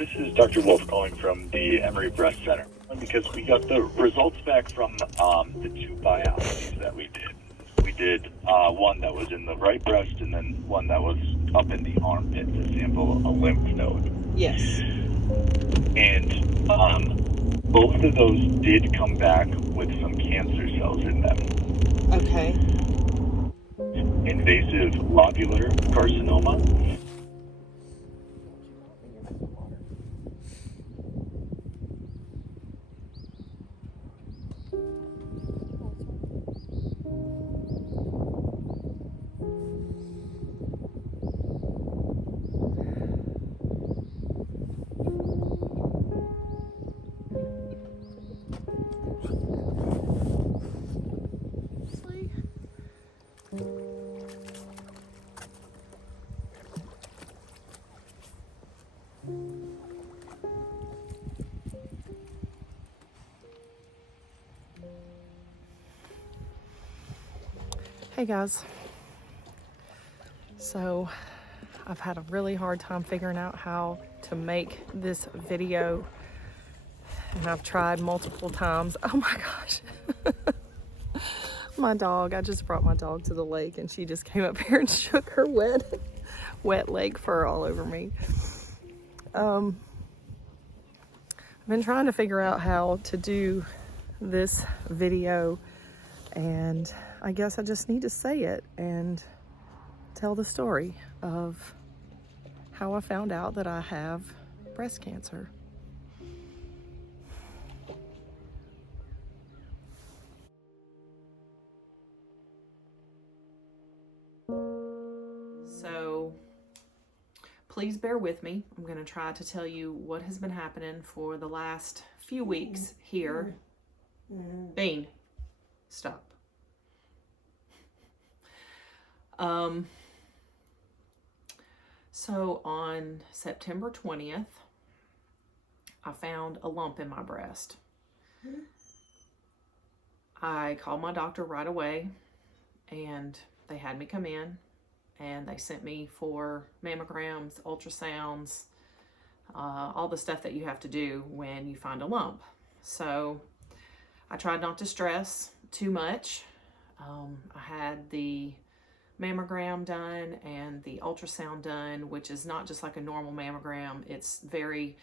This is Dr. Wolf calling from the Emory Breast Center because we got the results back from the 2 biopsies that we did. We did one that was in the right breast and then one that was up in the armpit to sample a lymph node. Yes. And both of those did come back with some cancer cells in them. Okay. Invasive lobular carcinoma. Hey guys. So I've had a really hard time figuring out how to make this video, and I've tried multiple times. Oh my gosh. My dog, I just brought my dog to the lake and she just came up here and shook her wet leg fur all over me. I've been trying to figure out how to do this video, and I guess I just need to say it and tell the story of how I found out that I have breast cancer. So please bear with me. I'm going to try to tell you what has been happening for the last few weeks here. Bean, stop. So on September 20th, I found a lump in my breast. I called my doctor right away, and they had me come in, and they sent me for mammograms, ultrasounds, all the stuff that you have to do when you find a lump. So I tried not to stress too much. I had the mammogram done and the ultrasound done, which is not just like a normal mammogram. It's very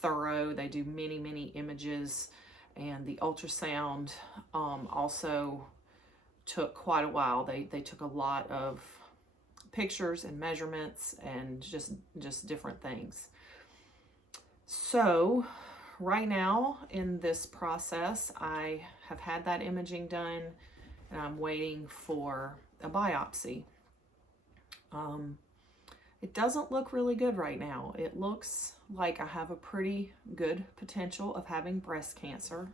thorough. They do many images, and the ultrasound also took quite a while. They took a lot of pictures and measurements and just different things. So right now in this process, I have had that imaging done and I'm waiting for a biopsy. It doesn't look really good right now. It looks like I have a pretty good potential of having breast cancer,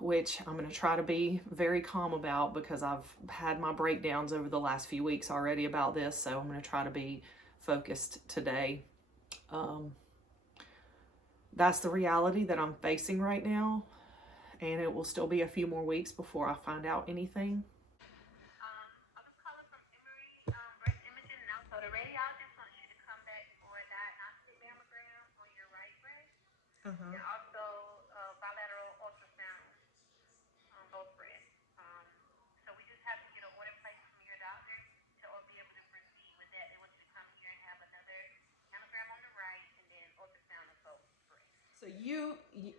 which I'm going to try to be very calm about because I've had my breakdowns over the last few weeks already about this, so I'm going to try to be focused today. That's the reality that I'm facing right now, and it will still be a few more weeks before I find out anything. I was calling from Emory breast imaging, and also the radiologist wants you to come back for a diagnostic mammogram on your right breast, and also bilateral ultrasound on both breasts. So we just have to get an order placed from your doctor to be able to proceed with that. They want you to come here and have another mammogram on the right, and then ultrasound of both breasts.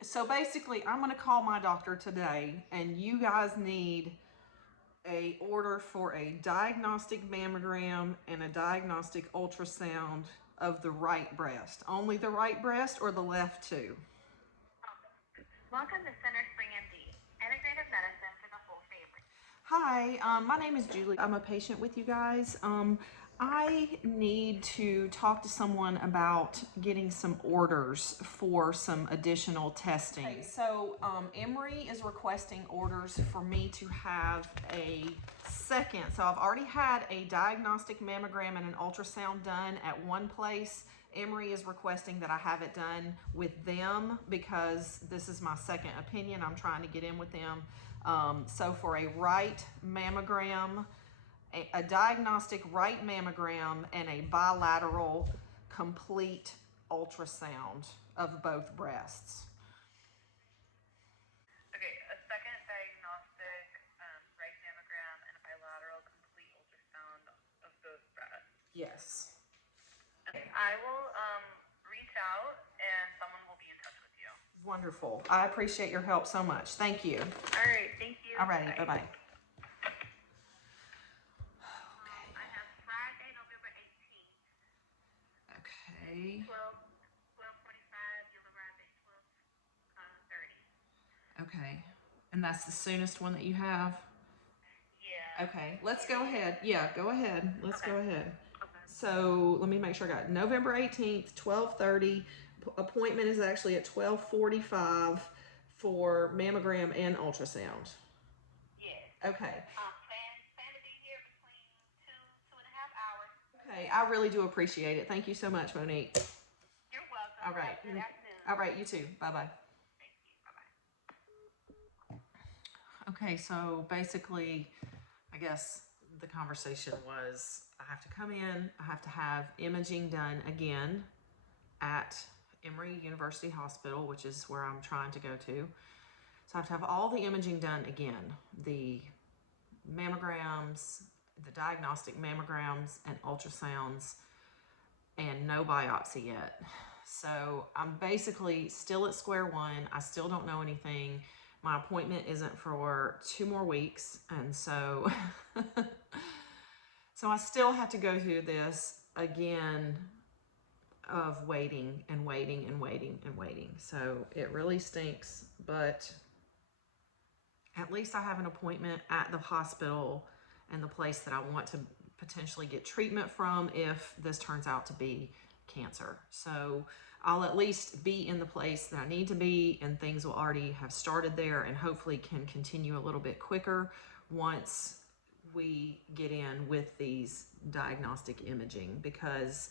So basically, I'm going to call my doctor today, and you guys need a order for a diagnostic mammogram and a diagnostic ultrasound of the right breast. Only the right breast or the left too? Welcome to Center Spring MD, integrative medicine for the whole family. Hi, my name is Julie. I'm a patient with you guys. I need to talk to someone about getting some orders for some additional testing. Okay, so Emory is requesting orders for me to have a second. So I've already had a diagnostic mammogram and an ultrasound done at one place. Emory is requesting that I have it done with them because this is my second opinion. I'm trying to get in with them. So for a right mammogram, a diagnostic right mammogram, and a bilateral complete ultrasound of both breasts. Okay, a second diagnostic right mammogram and a bilateral complete ultrasound of both breasts. Yes. Okay, I will reach out and someone will be in touch with you. Wonderful. I appreciate your help so much. Thank you. All right, thank you. All righty, bye-bye. I have Friday, November 18th, Okay. 12:45. You'll arrive at 12:30. Okay. And that's the soonest one that you have? Yeah. Okay, let's go ahead. Yeah, go ahead. Let's go ahead. Okay. So let me make sure I got it. November 18th, 12:30. Appointment is actually at 12:45 for mammogram and ultrasound. Yes. Okay. Plan to be here between 2.5 hours. Okay, I really do appreciate it. Thank you so much, Monique. You're welcome. All right. Good afternoon. All right, you too. Bye-bye. Thank you. Bye-bye. Okay, so basically, I guess the conversation was I have to come in, I have to have imaging done again at Emory University Hospital, which is where I'm trying to go to. So I have to have all the imaging done again. The mammograms, the diagnostic mammograms and ultrasounds, and no biopsy yet. So I'm basically still at square one. I still don't know anything. My appointment isn't for 2 more weeks. And so, so I still have to go through this again of waiting and waiting and waiting and waiting. So it really stinks, but at least I have an appointment at the hospital and the place that I want to potentially get treatment from if this turns out to be cancer. So I'll at least be in the place that I need to be, and things will already have started there and hopefully can continue a little bit quicker once we get in with these diagnostic imaging, because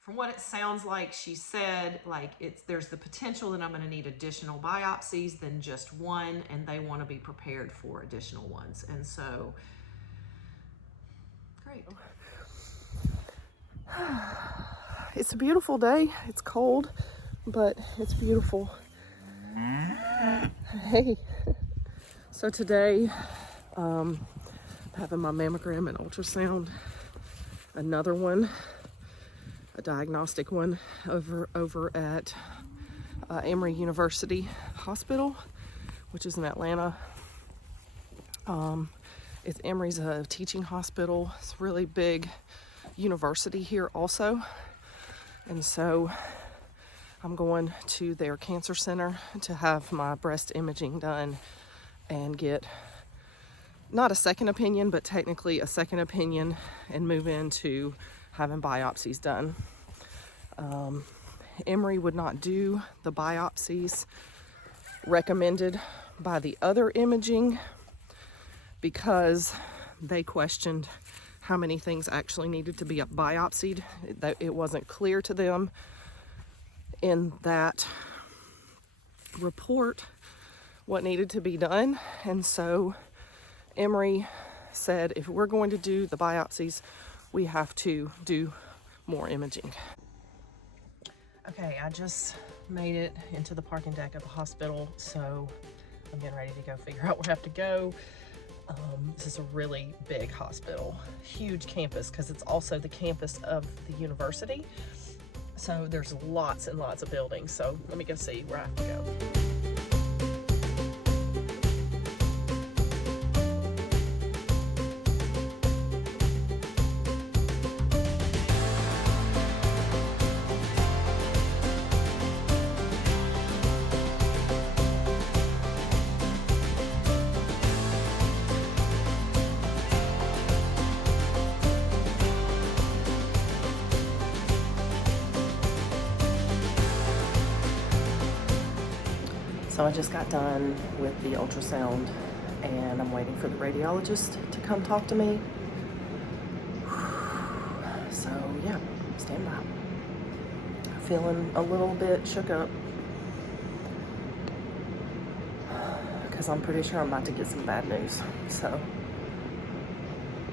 from what it sounds like she said, like there's the potential that I'm going to need additional biopsies than just one, and they want to be prepared for additional ones. And so great. It's a beautiful day. It's cold, but it's beautiful. Hey. So today, I'm having my mammogram and ultrasound. Another one, a diagnostic one, over at Emory University Hospital, which is in Atlanta. Emory's a teaching hospital. It's a really big university here also. And so I'm going to their cancer center to have my breast imaging done and get not a second opinion, but technically a second opinion, and move into having biopsies done. Emory would not do the biopsies recommended by the other imaging because they questioned how many things actually needed to be biopsied. It wasn't clear to them in that report what needed to be done. And so Emory said, if we're going to do the biopsies, we have to do more imaging. Okay, I just made it into the parking deck at the hospital, so I'm getting ready to go figure out where I have to go. This is a really big hospital, huge campus, because it's also the campus of the university. So there's lots and lots of buildings. So let me go see where I have to go. So I just got done with the ultrasound and I'm waiting for the radiologist to come talk to me. So yeah, stand by. Feeling a little bit shook up because I'm pretty sure I'm about to get some bad news. So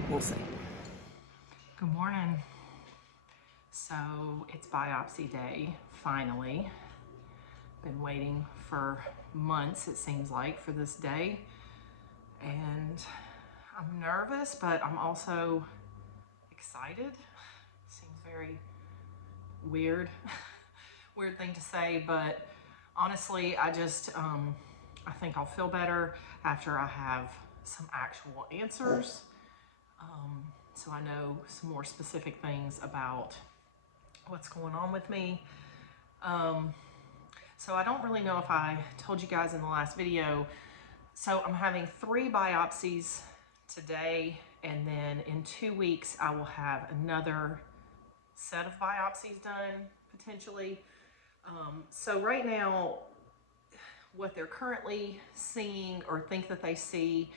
we'll see. Good morning. So It's biopsy day, finally. Been waiting for months, it seems like, for this day. And I'm nervous, but I'm also excited. Seems very weird, weird thing to say, but honestly, I think I'll feel better after I have some actual answers. So I know some more specific things about what's going on with me. So I don't really know if I told you guys in the last video. So I'm having 3 biopsies today, and then in 2 weeks I will have another set of biopsies done, potentially. So right now, what they're currently seeing or think that they see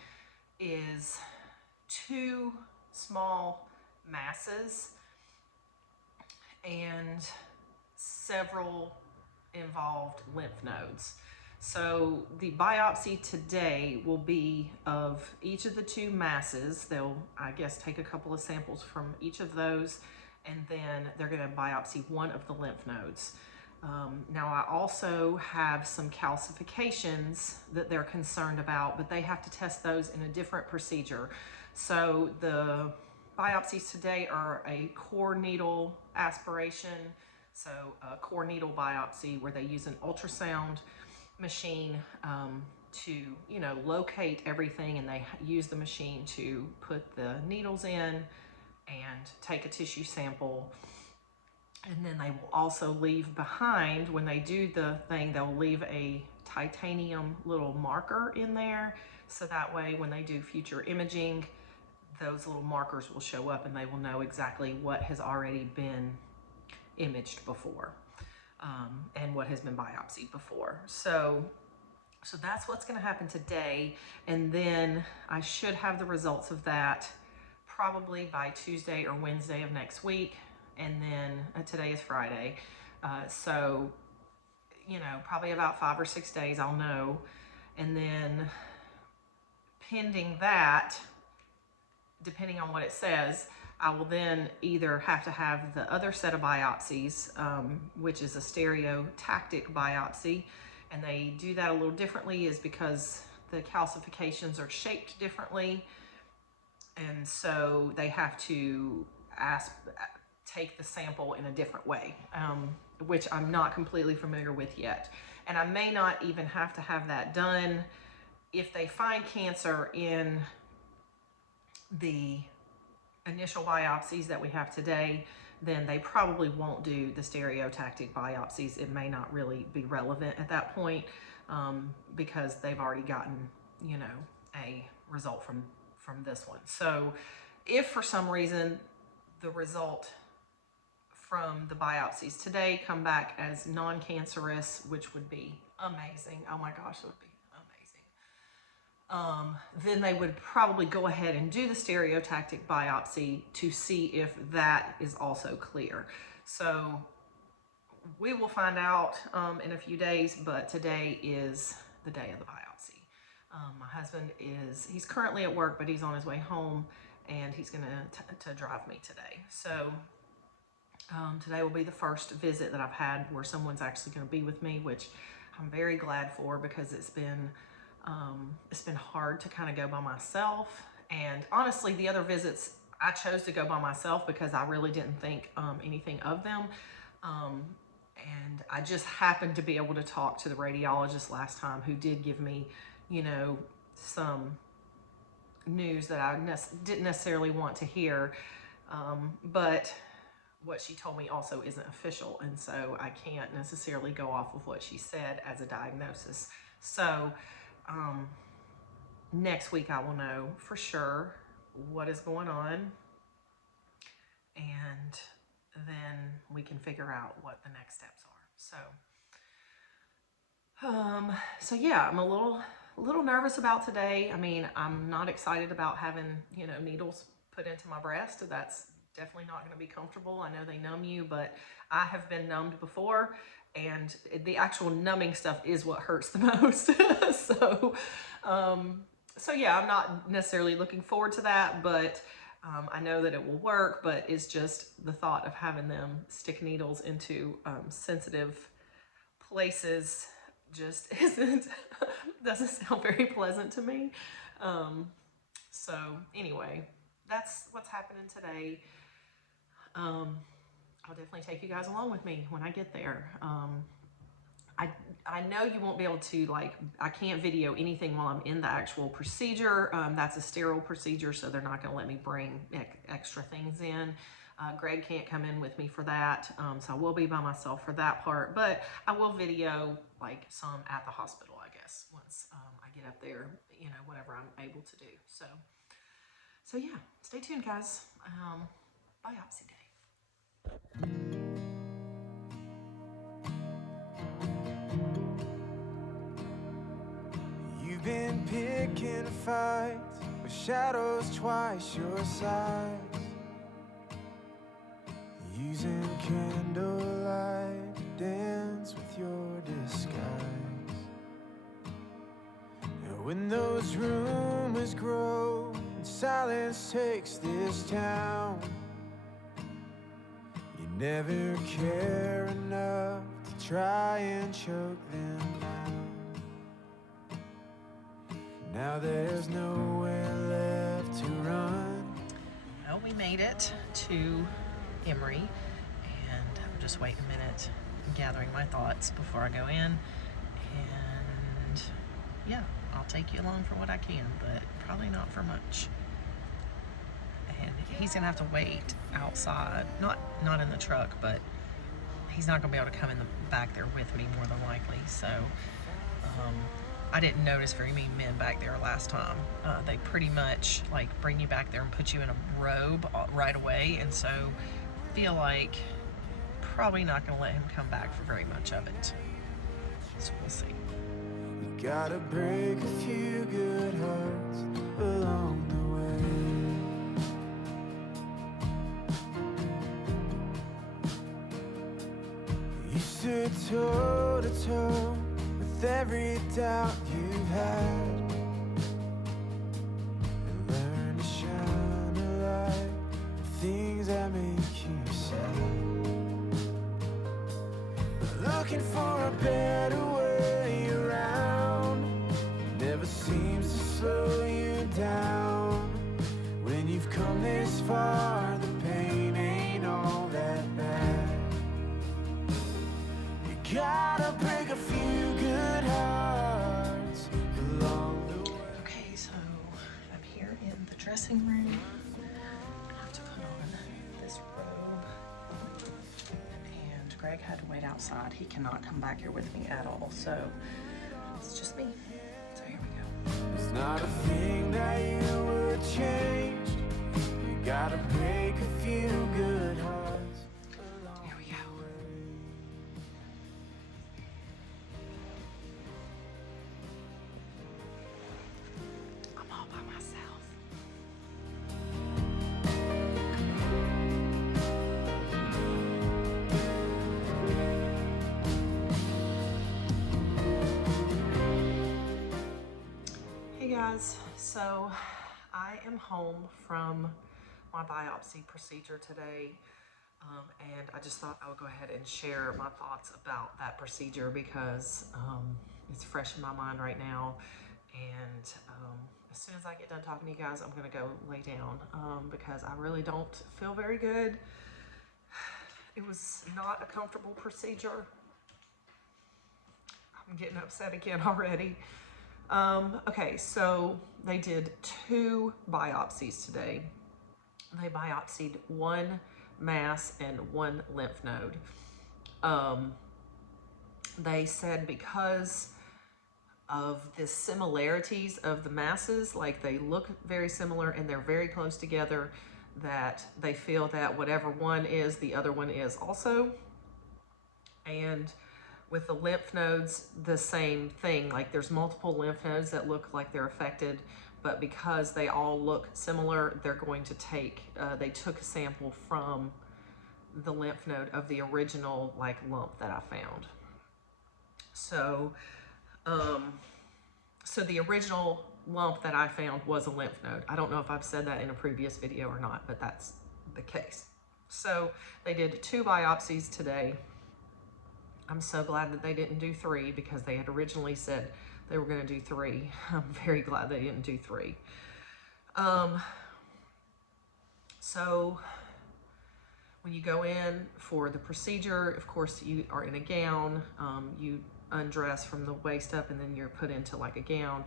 is 2 small masses and several involved lymph nodes. So the biopsy today will be of each of the 2 masses. They'll, I guess, take a couple of samples from each of those, and then they're going to biopsy one of the lymph nodes. Now I also have some calcifications that they're concerned about, but they have to test those in a different procedure. So the biopsies today are a core needle aspiration, so a core needle biopsy where they use an ultrasound machine to, you know, locate everything, and they use the machine to put the needles in and take a tissue sample. And then they will also leave behind, when they do the thing, they'll leave a titanium little marker in there. So that way, when they do future imaging, those little markers will show up and they will know exactly what has already been imaged before, and what has been biopsied before. So that's what's going to happen today. And then I should have the results of that probably by Tuesday or Wednesday of next week. And then today is Friday. So, you know, probably about 5 or 6 days I'll know. And then pending that, depending on what it says, I will then either have to have the other set of biopsies, which is a stereotactic biopsy. And they do that a little differently, is because the calcifications are shaped differently. And so they have to take the sample in a different way, which I'm not completely familiar with yet. And I may not even have to have that done. If they find cancer in the initial biopsies that we have today, then they probably won't do the stereotactic biopsies. It may not really be relevant at that point, because they've already gotten, you know, a result from this one. So if for some reason the result from the biopsies today come back as non-cancerous, which would be amazing. Oh my gosh, it would be amazing. Then they would probably go ahead and do the stereotactic biopsy to see if that is also clear. So we will find out in a few days, but today is the day of the biopsy. My husband he's currently at work, but he's on his way home, and he's gonna to drive me today. So today will be the first visit that I've had where someone's actually going to be with me, which I'm very glad for, because it's been hard to kind of go by myself. And honestly, the other visits I chose to go by myself because I really didn't think anything of them. And I just happened to be able to talk to the radiologist last time, who did give me, you know, some news that I didn't necessarily want to hear. But what she told me also isn't official, and so I can't necessarily go off of what she said as a diagnosis. So next week I will know for sure what is going on, and then we can figure out what the next steps are. So yeah, I'm a little nervous about today. I mean, I'm not excited about having, you know, needles put into my breast. That's definitely not going to be comfortable. I know they numb you, but I have been numbed before, and the actual numbing stuff is what hurts the most. So yeah, I'm not necessarily looking forward to that, but I know that it will work, but it's just the thought of having them stick needles into sensitive places just doesn't sound very pleasant to me. So anyway, that's what's happening today. I'll definitely take you guys along with me when I get there. I know you won't be able to, like, I can't video anything while I'm in the actual procedure. That's a sterile procedure, so they're not going to let me bring extra things in. Greg can't come in with me for that, so I will be by myself for that part, but I will video, like, some at the hospital, I guess, once I get up there, you know, whatever I'm able to do. So yeah, stay tuned, guys. Biopsy day. You've been picking a fight with shadows twice your size, using candlelight to dance with your disguise. And when those rumors grow and silence takes this town, you never care enough to try and choke them down. Now there's nowhere left to run. Well, we made it to Emory, and I'm just waiting a minute, gathering my thoughts before I go in. And yeah, I'll take you along for what I can, but probably not for much. And he's gonna have to wait outside, not in the truck, but he's not gonna be able to come in the back there with me more than likely. So I didn't notice very many men back there last time. They pretty much like bring you back there and put you in a robe right away, and so feel like probably not gonna let him come back for very much of it. So we'll see. You gotta break a few good hearts along the way. You stood toe to toe with every doubt you've had, and learn to shine a light on things that make you sad. Looking for a better way around never seems to slow you down. When you've come this far, the pain ain't all that bad. You gotta break a few good hearts along the way. Okay, so I'm here in the dressing room. I have to put on this robe. And Greg had to wait outside. He cannot come back here with me at all. So it's just me. So here we go. It's not a thing that you would change. You gotta break a few good hearts. Here we go. I'm all by myself. Hey guys, so I am home from my biopsy procedure today, and I just thought I would go ahead and share my thoughts about that procedure because it's fresh in my mind right now. And as soon as I get done talking to you guys, I'm gonna go lay down because I really don't feel very good. It was not a comfortable procedure. I'm getting upset again already. Okay, so they did 2 biopsies today. They biopsied 1 mass and 1 lymph node. They said because of the similarities of the masses, like they look very similar and they're very close together, that they feel that whatever one is, the other one is also. And with the lymph nodes, the same thing. Like there's multiple lymph nodes that look like they're affected, but because they all look similar, they're going to take, they took a sample from the lymph node of the original like lump that I found. So, so the original lump that I found was a lymph node. I don't know if I've said that in a previous video or not, but that's the case. So they did 2 biopsies today. I'm so glad that they didn't do 3 because they had originally said they were going to do 3. I'm very glad they didn't do 3. So when you go in for the procedure, of course, you are in a gown. You undress from the waist up, and then you're put into like a gown.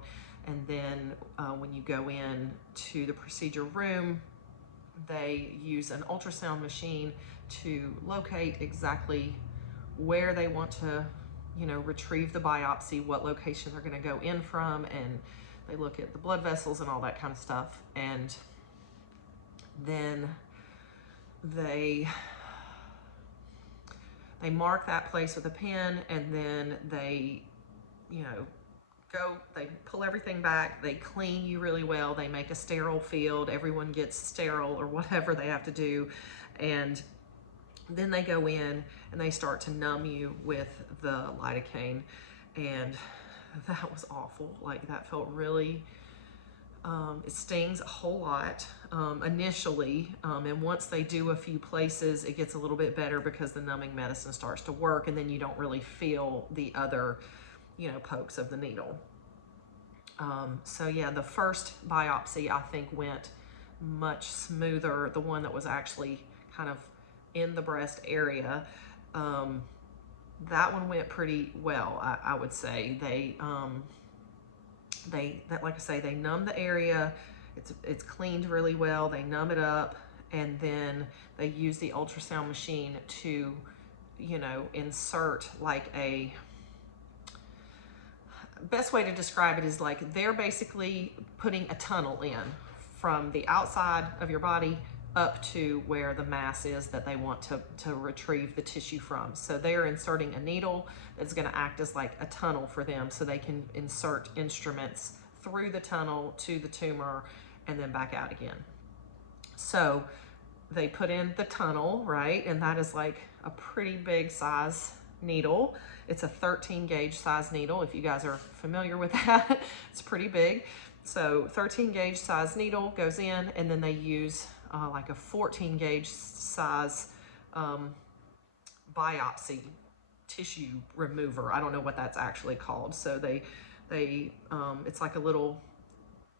And then when you go in to the procedure room, they use an ultrasound machine to locate exactly where they want to, you know, retrieve the biopsy, what location they're going to go in from, and they look at the blood vessels and all that kind of stuff. And then they mark that place with a pen, and then they, you know, they pull everything back, they clean you really well, they make a sterile field, everyone gets sterile or whatever they have to do, and then they go in and they start to numb you with the lidocaine. And that was awful. Like, that felt really, it stings a whole lot initially, and once they do a few places, it gets a little bit better because the numbing medicine starts to work, and then you don't really feel the other, you know, pokes of the needle. So yeah, the first biopsy I think went much smoother. The one that was actually kind of in the breast area, that one went pretty well, I would say. Like I say, they numb the area. It's cleaned really well. They numb it up, and then they use the ultrasound machine to, you know, insert like a, best way to describe it is like they're basically putting a tunnel in from the outside of your body up to where the mass is that they want to retrieve the tissue from. So they're inserting a needle that's going to act as like a tunnel for them, so they can insert instruments through the tunnel to the tumor and then back out again. So they put in the tunnel, right? And that is like a pretty big size needle. It's a 13 gauge size needle. If you guys are familiar with that, it's pretty big. So 13 gauge size needle goes in, and then they use like a 14 gauge size biopsy tissue remover. I don't know what that's actually called. So it's like a little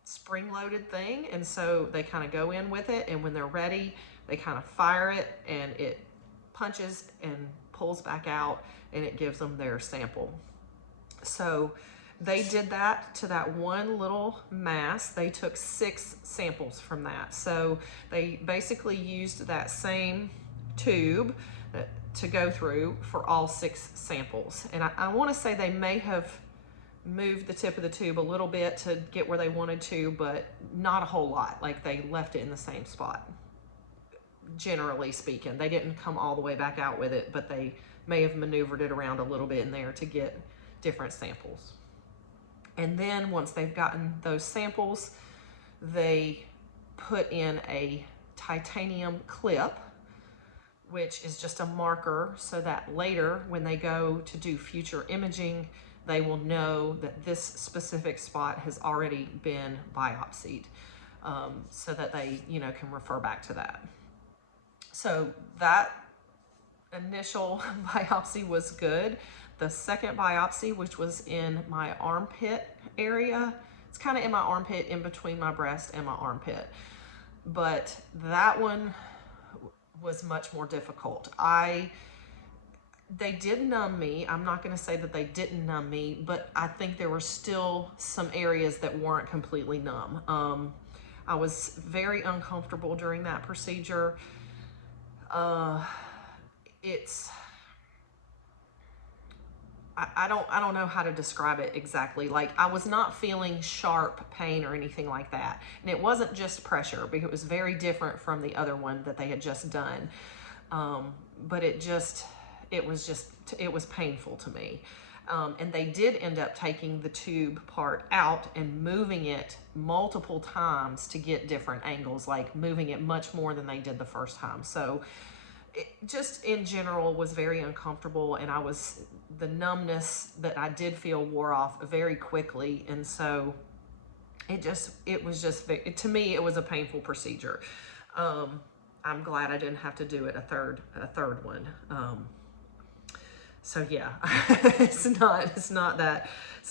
spring loaded thing. And so they kind of go in with it, and when they're ready, they kind of fire it, and it punches and pulls back out, and it gives them their sample. So they did that to that one little mass. They took 6 samples from that. So they basically used that same tube to go through for all 6 samples. And I want to say they may have moved the tip of the tube a little bit to get where they wanted to, but not a whole lot. Like, they left it in the same spot. Generally speaking, they didn't come all the way back out with it, but they may have maneuvered it around a little bit in there to get different samples. And then once they've gotten those samples, they put in a titanium clip, which is just a marker so that later when they go to do future imaging, they will know that this specific spot has already been biopsied, so that they, you know, can refer back to that. So that initial biopsy was good. The second biopsy, which was in my armpit area, it's kind of in my armpit, in between my breast and my armpit, but that one was much more difficult. They did numb me. I'm not going to say that they didn't numb me, but I think there were still some areas that weren't completely numb. I was very uncomfortable during that procedure. I don't know how to describe it exactly. Like, I was not feeling sharp pain or anything like that. And it wasn't just pressure, because it was very different from the other one that they had just done. But it was painful to me. And they did end up taking the tube part out and moving it multiple times to get different angles, like moving it much more than they did the first time. So it just in general was very uncomfortable, and the numbness that I did feel wore off very quickly. And so it was just, to me, it was a painful procedure. I'm glad I didn't have to do it a third one. So yeah, it's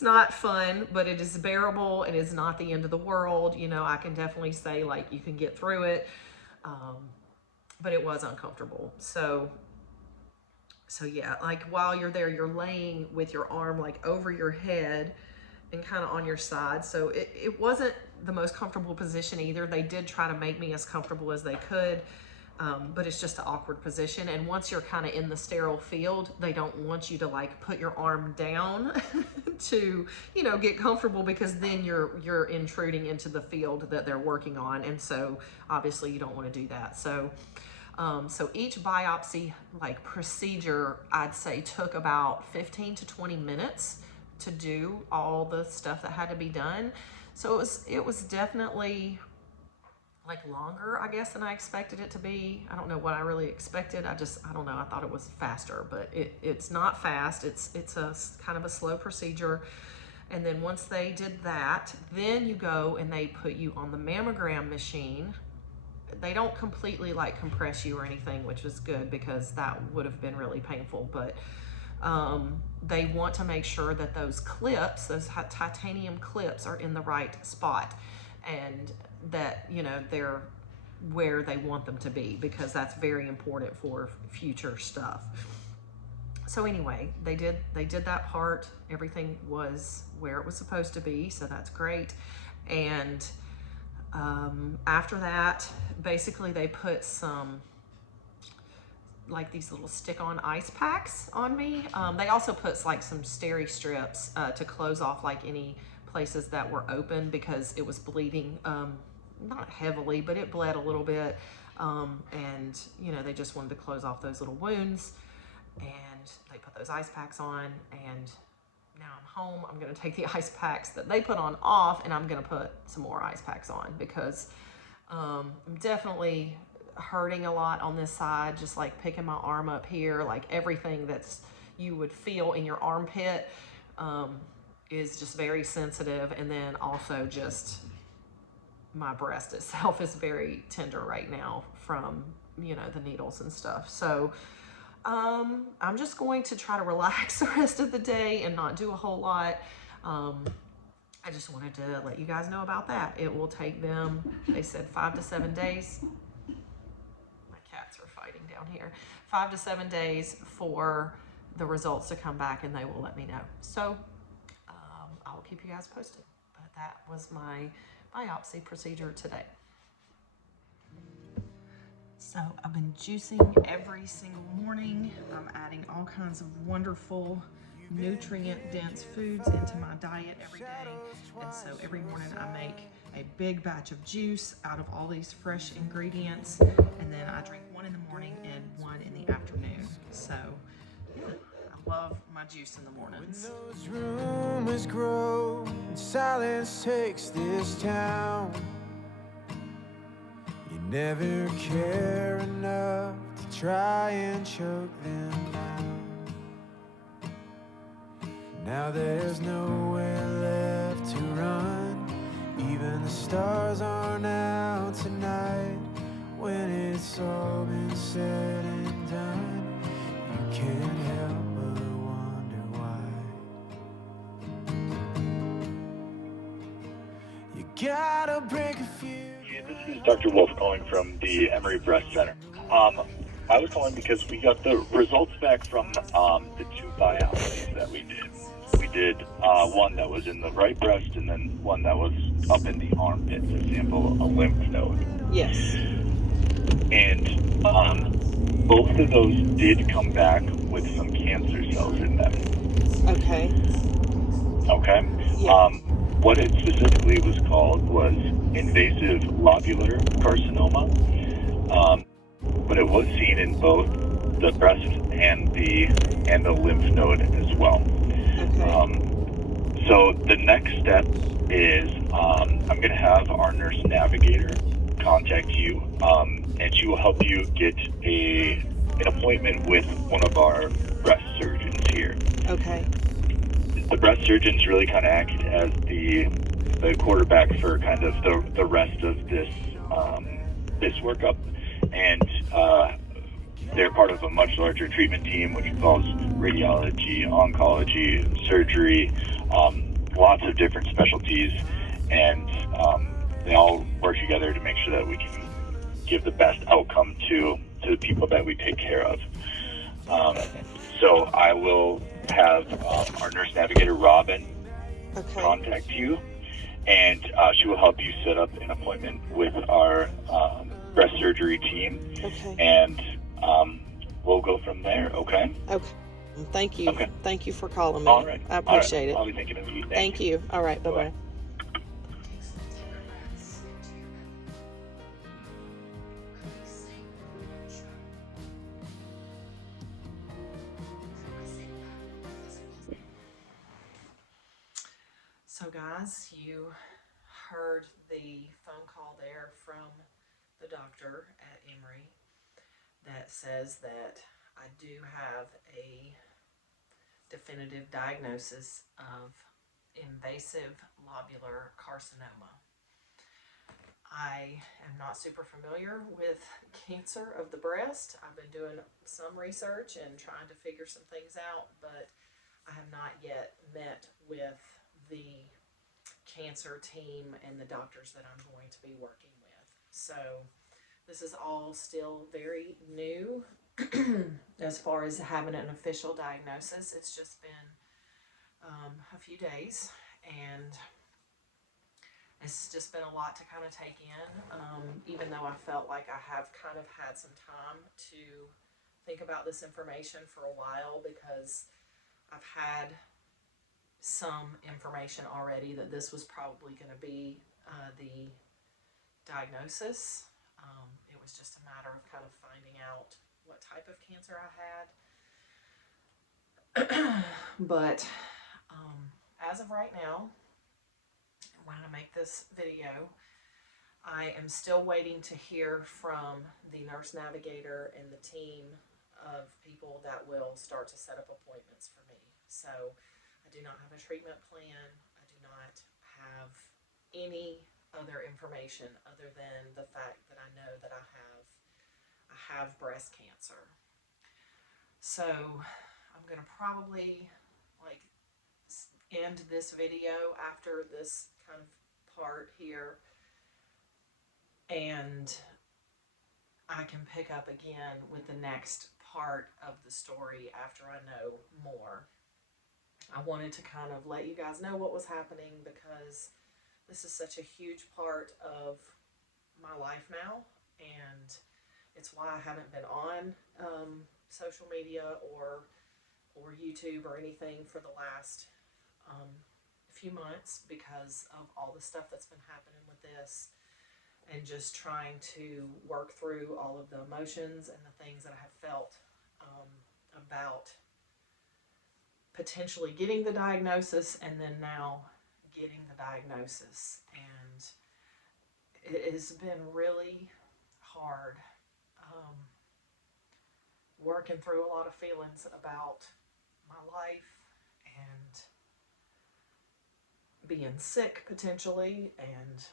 not fun, but it is bearable. It is not the end of the world. You know, I can definitely say, like, you can get through it. But it was uncomfortable. So yeah, like while you're there, you're laying with your arm like over your head and kind of on your side. So it wasn't the most comfortable position either. They did try to make me as comfortable as they could. But it's just an awkward position. And once you're kind of in the sterile field, they don't want you to like put your arm down to, you know, get comfortable, because then you're intruding into the field that they're working on. And so obviously you don't want to do that. So each biopsy like procedure, I'd say took about 15 to 20 minutes to do all the stuff that had to be done. So it was definitely like longer, I guess, than I expected it to be. I don't know what I really expected. I don't know. I thought it was faster, but it's not fast. It's a kind of a slow procedure. And then once they did that, then you go and they put you on the mammogram machine. They don't completely like compress you or anything, which is good because that would have been really painful. But they want to make sure that those clips, those titanium clips, are in the right spot, and that, you know, they're where they want them to be, because that's very important for future stuff. So anyway, they did that part. Everything was where it was supposed to be, so that's great. And after that, basically they put some like these little stick-on ice packs on me. They also put like some steri strips to close off like any places that were open, because it was bleeding, not heavily, but it bled a little bit. And you know, they just wanted to close off those little wounds, and they put those ice packs on. And now I'm home. I'm going to take the ice packs that they put on off, and I'm going to put some more ice packs on, because I'm definitely hurting a lot on this side, just like picking my arm up here, like everything that's you would feel in your armpit is just very sensitive. And then also just my breast itself is very tender right now from, you know, the needles and stuff. So I'm just going to try to relax the rest of the day and not do a whole lot. I just wanted to let you guys know about that. It will take them, they said 5 to 7 days. My cats are fighting down here. 5 to 7 days for the results to come back, and they will let me know. So I will keep you guys posted. But that was my biopsy procedure today. So I've been juicing every single morning. I'm adding all kinds of wonderful nutrient-dense foods into my diet every day. And so every morning I make a big batch of juice out of all these fresh ingredients. And then I drink one in the morning and one in the afternoon. So yeah, I love my juice in the mornings. When those rumors grow and silence takes this town, you never care enough to try and choke them down. Now there's nowhere left to run. Even the stars aren't out tonight. When it's all been said and done, you can't help but wonder why. You gotta break a few. This is Dr. Wolf calling from the Emory Breast Center. I was calling because we got the results back from the 2 biopsies that we did. We did one that was in the right breast, and then one that was up in the armpit to sample a lymph node. Yes. And both of those did come back with some cancer cells in them. Okay. Okay? Yeah. What it specifically was called was invasive lobular carcinoma. But it was seen in both the breast and the lymph node as well. Okay. So the next step is I'm going to have our nurse navigator contact you, and she will help you get an appointment with one of our breast surgeons here. Okay. the breast surgeons really kind of act as the quarterback for kind of the rest of this workup, and they're part of a much larger treatment team, which involves radiology, oncology, surgery, lots of different specialties, and they all work together to make sure that we can give the best outcome to the people that we take care of. So I will have our nurse navigator, Robin, contact you, and she will help you set up an appointment with our breast surgery team, and we'll go from there, okay? Okay. Thank you. Okay. Thank you for calling me. All right. I appreciate it. I'll be thinking of you. Thank you. All right. Bye-bye. Bye. So guys, you heard the phone call there from the doctor at Emory that says that I do have a definitive diagnosis of invasive lobular carcinoma. I am not super familiar with cancer of the breast. I've been doing some research and trying to figure some things out, but I have not yet met with the cancer team and the doctors that I'm going to be working with. So this is all still very new as far as having an official diagnosis. It's just been a few days, and it's just been a lot to kind of take in, even though I felt like I have kind of had some time to think about this information for a while, because I've had some information already that this was probably going to be the diagnosis. It was just a matter of kind of finding out what type of cancer I had. But as of right now, when I make this video, I am still waiting to hear from the nurse navigator and the team of people that will start to set up appointments for me. So I do not have a treatment plan. I do not have any other information other than the fact that I know that I have breast cancer. So I'm gonna probably end this video after this kind of part here, and I can pick up again with the next part of the story after I know more. I wanted to kind of let you guys know what was happening, because this is such a huge part of my life now, and it's why I haven't been on social media or YouTube or anything for the last few months, because of all the stuff that's been happening with this, and just trying to work through all of the emotions and the things that I have felt about potentially getting the diagnosis, and then now getting the diagnosis. And it has been really hard working through a lot of feelings about my life and being sick potentially, and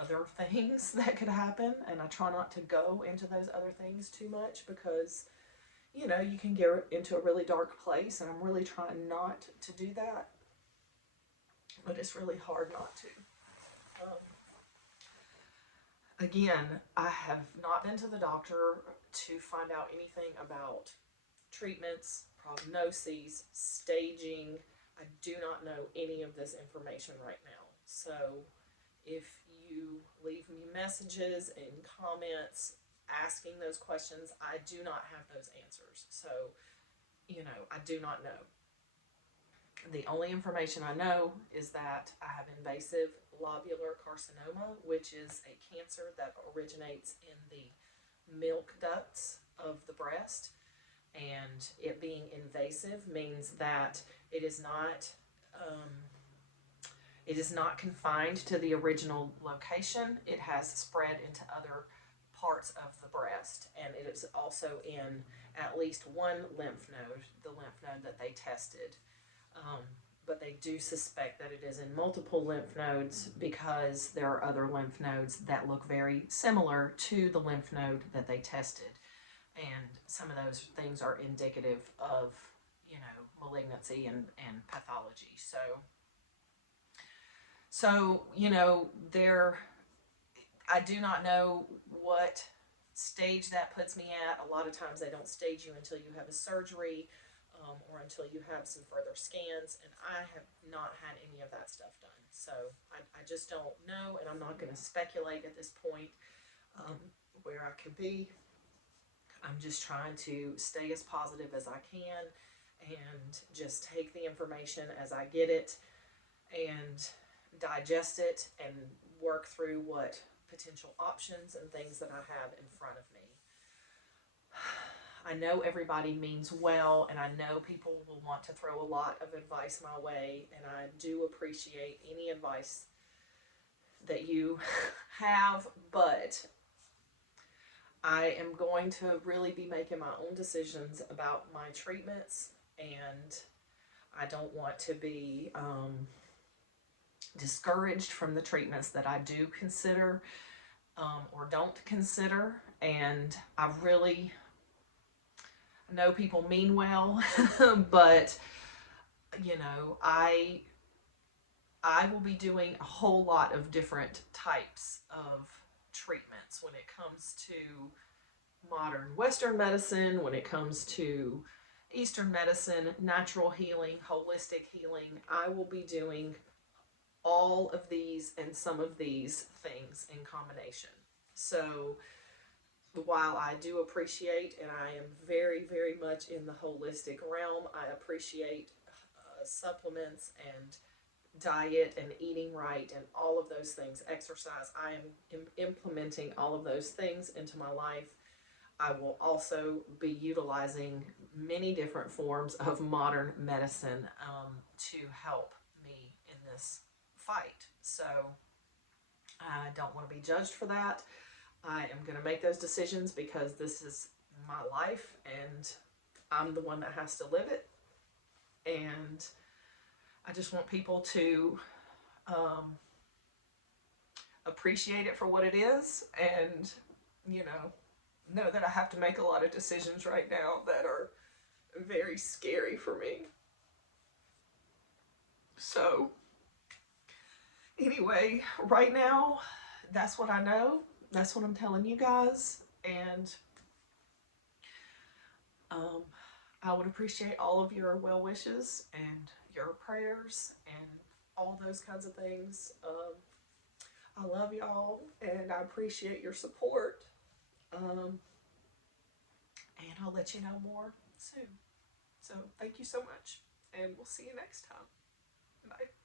other things that could happen. And I try not to go into those other things too much, because you can get into a really dark place, and I'm really trying not to do that, but it's really hard not to. Again, I have not been to the doctor to find out anything about treatments, prognoses, staging. I do not know any of this information right now. So if you leave me messages and comments asking those questions, I do not have those answers. So, I do not know. The only information I know is that I have invasive lobular carcinoma, which is a cancer that originates in the milk ducts of the breast. And it being invasive means that it is not confined to the original location. It has spread into other parts of the breast, and it is also in at least one lymph node, the lymph node that they tested. But they do suspect that it is in multiple lymph nodes because there are other lymph nodes that look very similar to the lymph node that they tested. And some of those things are indicative of, you know, malignancy and pathology. So, you know, I do not know what stage that puts me at. A lot of times they don't stage you until you have a surgery, or until you have some further scans, and I have not had any of that stuff done. So I just don't know, and I'm not going to speculate at this point where I could be. I'm just trying to stay as positive as I can and just take the information as I get it and digest it and work through what potential options and things that I have in front of me. I know everybody means well, and I know people will want to throw a lot of advice my way, and I do appreciate any advice that you have, but I am going to really be making my own decisions about my treatments, and I don't want to be discouraged from the treatments that I do consider or don't consider. And I really know people mean well, but you know, I will be doing a whole lot of different types of treatments when it comes to modern Western medicine, when it comes to Eastern medicine, natural healing, holistic healing. I will be doing all of these and some of these things in combination. So while I do appreciate, and I am very, very much in the holistic realm, I appreciate supplements and diet and eating right and all of those things, exercise. I am implementing all of those things into my life. I will also be utilizing many different forms of modern medicine to help me in this fight. So I don't want to be judged for that. I am going to make those decisions because this is my life and I'm the one that has to live it. And I just want people to appreciate it for what it is, and, you know that I have to make a lot of decisions right now that are very scary for me. So anyway, right now, that's what I know. That's what I'm telling you guys. And I would appreciate all of your well wishes and your prayers and all those kinds of things. I love y'all and I appreciate your support. And I'll let you know more soon. So thank you so much, and we'll see you next time. Bye.